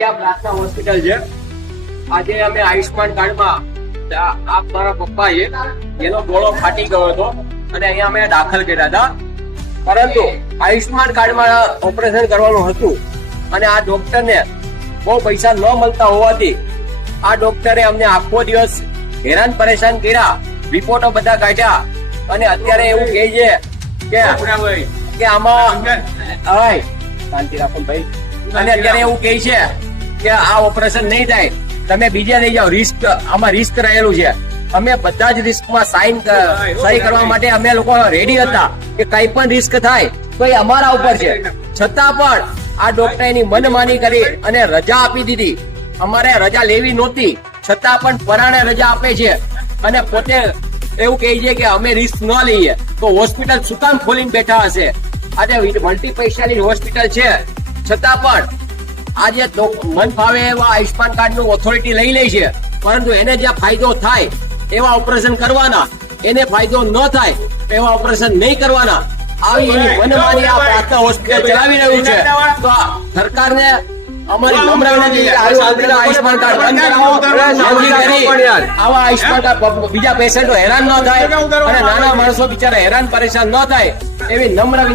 પ્રાર્થના હોસ્પિટલ છે. આજે અમે આયુષ્માન કાર્ડમાં મારા પપ્પા એનો ગોળો ફાટી ગયો હતો અને અહીંયા અમે દાખલ કર્યા હતા. પરંતુ આયુષ્માન કાર્ડમાં ઓપરેશન કરવાનું હતું અને આ ડોક્ટરને બહુ પૈસા ન મળતા હોવાથી આ ડોક્ટરે અમને આખો દિવસ હેરાન પરેશાન કર્યા. રિપોર્ટો બધા કાઢ્યા અને અત્યારે એવું કહે છે કે આમાં શાંતિ રાખો ભાઈ. અને અત્યારે એવું કહે છે કે આ ઓપરેશન નહીં થાય, તમે બીજે લઈ જાઓ, રિસ્ક આમાં રિસ્ક રહેલું છે. અમે બધા જ રિસ્કમાં સહી કરવા માટે અમે લોકો રેડી હતા કે કઈ પણ રિસ્ક થાય તો એ અમારા ઉપર છે. છતાં પણ આ ડોક્ટર એની મનમાની કરી અને રજા આપી દીધી. અમારે રજા લેવી નહોતી, છતાં પણ પરાણે રજા આપે છે અને પોતે એવું કહે છે કે અમે રિસ્ક ન લઈએ તો હોસ્પિટલ શું કામ ખોલીને બેઠા હશે? આજે મલ્ટી સ્પેશિયાલિટી હોસ્પિટલ છે, છતાં પણ આજે મન ફાવે એવા આયુષ્માન કાર્ડ નું ઓથોરિટી લઈ લે છે, પરંતુ એને જ્યાં ફાયદો થાય એવા ઓપરેશન કરવાના, એને ફાયદો ન થાય એવા ઓપરેશન નહીં કરવાના. આવી એની મનમાની આ પ્રાર્થના હોસ્પિટલ ચલાવી રહ્યું છે. તો સરકારને અમારી નમ્ર વિનંતી છે કે આયુષ્માન કાર્ડ બંધ કરાવો, આવા આયુષ્માન કાર્ડ બીજા પેશન્ટો હેરાન ન થાય અને નાના માણસો બિચારા હેરાન પરેશાન ન થાય એવી નમ્ર